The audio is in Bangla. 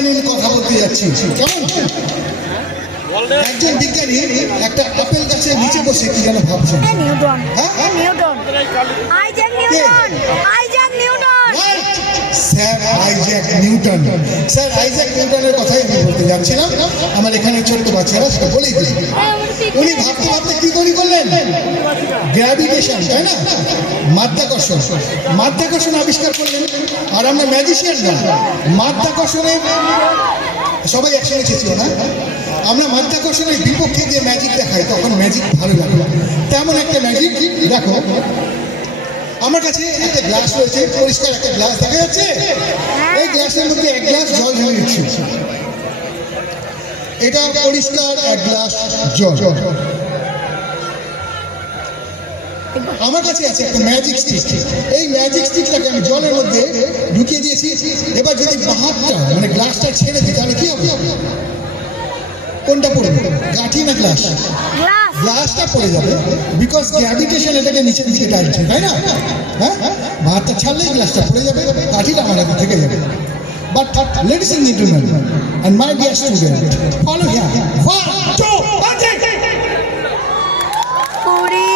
বিজ্ঞানী নিয়ে কথা বলতে যাচ্ছি। কেমন? একজন বিজ্ঞানী একটা আপেল গাছের নিচে বসে কি যেন ভাবছেন। Sir Isaac Newton. Sir Isaac নিউটনের কথাই আমি বলতে যাচ্ছিলাম। আমার এখানে ছোট্ট বাচ্চারা সেটা বলেই দিল। উনি ভাবতে ভাবতে কি তৈরি করলেন? গ্র্যাভিটেশন, তাই না? মাধ্যাকর্ষণ। মাধ্যাকর্ষণ আবিষ্কার করলেন। আর আমরা ম্যাজিশিয়ান না, মাধ্যাকর্ষণে সবাই একসঙ্গে চেয়েছিল না, আমরা মাধ্যাকর্ষণের বিপক্ষে দিয়ে ম্যাজিক দেখাই, তখন ম্যাজিক ভালো লাগে। তেমন একটা ম্যাজিক দেখো, আমার কাছে একটা গ্লাস রয়েছে, পরিষ্কার একটা গ্লাস দেখা যাচ্ছে। এই গ্লাসের মধ্যে এক গ্লাস জল ঢেলে দিচ্ছি। এটা পরিষ্কার এক গ্লাস জল। আমার কাছে আছে একটা ম্যাজিক স্টিক। এই ম্যাজিক স্টিকটাকে আমি জলের মধ্যে ঢুকিয়ে দিয়েছি। এবার যদি বাহারটা মানে গ্লাসটা ছেড়ে দিই তাহলে কি হবে? কোনটা পড়বে, গাঁঠি না গ্লাস? গ্লাসটা পড়ে যাবে, বিকজ গ্র্যাভিটেশন এটাকে নিচের দিকে টানছে, তাই না? হ্যাঁ, বাহারটা ছাড়লেই গ্লাসটা পড়ে যাবে, গাঁঠিটা আমার হাতে থেকে যাবে। But ladies and gentlemen, and my dear student, follow here. 1, 2, 3.